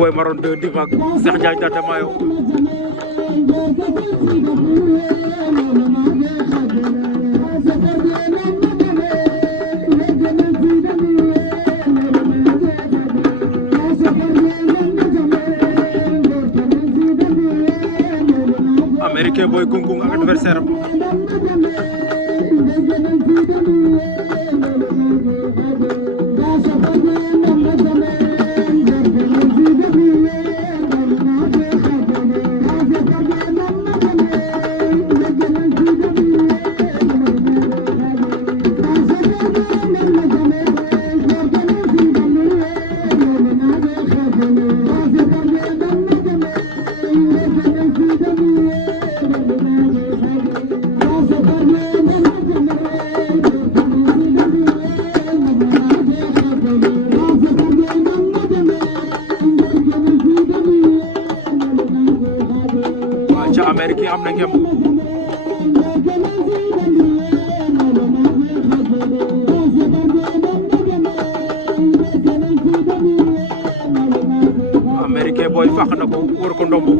Boy Maroon 2 Ndim ak Cheikh Ndiaye Tata Mayo Américain Boy Gung ak adversaire am ca Amérique am na ngem Amérique Boy fàq na ko wër ko ndombo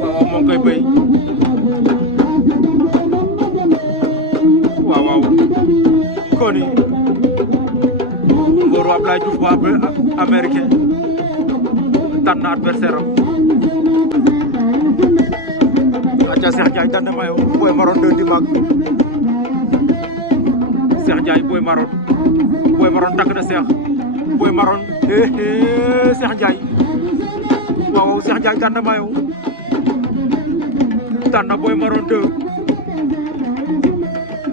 waaw moo ngi koy béy waaw koni ngóoru Ablaye Diouf ba Américain tànn na adversaire am aca Cheikh Ndiaye Tata Mayo Boy Maroon 2 Ndim ak Cheikh Ndiaye Boy Maroon takk na Cheikh Boy Maroon Cheikh Ndiaye waaw Cheikh Ndiaye Tata Mayo tànn na Boy Maroon 2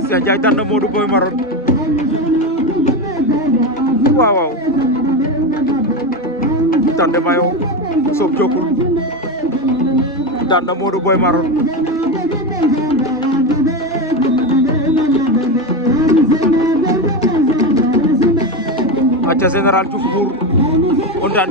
Cheikh Ndiaye tànn na Modou Boy Maroon waaw Tata Mayo soog jokul daan na Modou Boy Maroon aca Général Diouf Mbour o ndaan